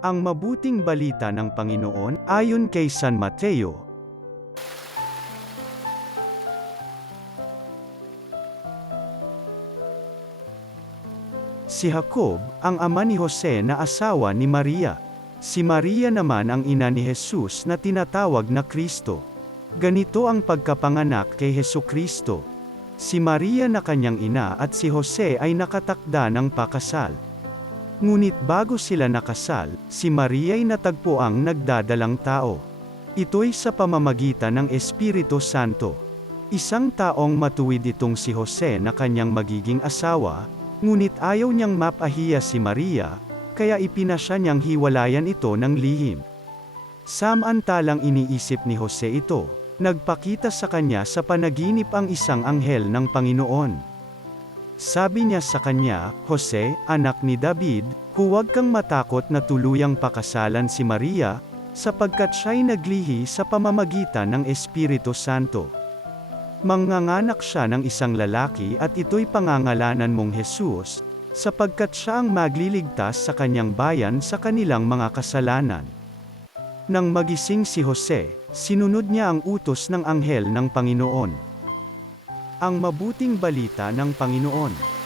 Ang mabuting balita ng Panginoon, ayon kay San Mateo. Si Jacob, ang ama ni Jose na asawa ni Maria. Si Maria naman ang ina ni Jesus na tinatawag na Kristo. Ganito ang pagkapanganak kay Hesukristo. Si Maria na kanyang ina at si Jose ay nakatakda ng pakasal. Ngunit bago sila nakasal, si Maria ay natagpo ang nagdadalang tao. Ito'y sa pamamagitan ng Espiritu Santo. Isang taong matuwid itong si Jose na kanyang magiging asawa, ngunit ayaw niyang mapahiya si Maria, kaya ipinasya niyang hiwalayan ito ng lihim. Samantalang iniisip ni Jose ito, nagpakita sa kanya sa panaginip ang isang anghel ng Panginoon. Sabi niya sa kanya, "Jose, anak ni David, huwag kang matakot na tuluyang pakasalan si Maria, sapagkat siya'y naglihi sa pamamagitan ng Espiritu Santo. Manganganak siya ng isang lalaki at ito'y pangangalanan mong Jesus, sapagkat siya ang magliligtas sa kanyang bayan sa kanilang mga kasalanan." Nang magising si Jose, sinunod niya ang utos ng anghel ng Panginoon. Ang mabuting balita ng Panginoon.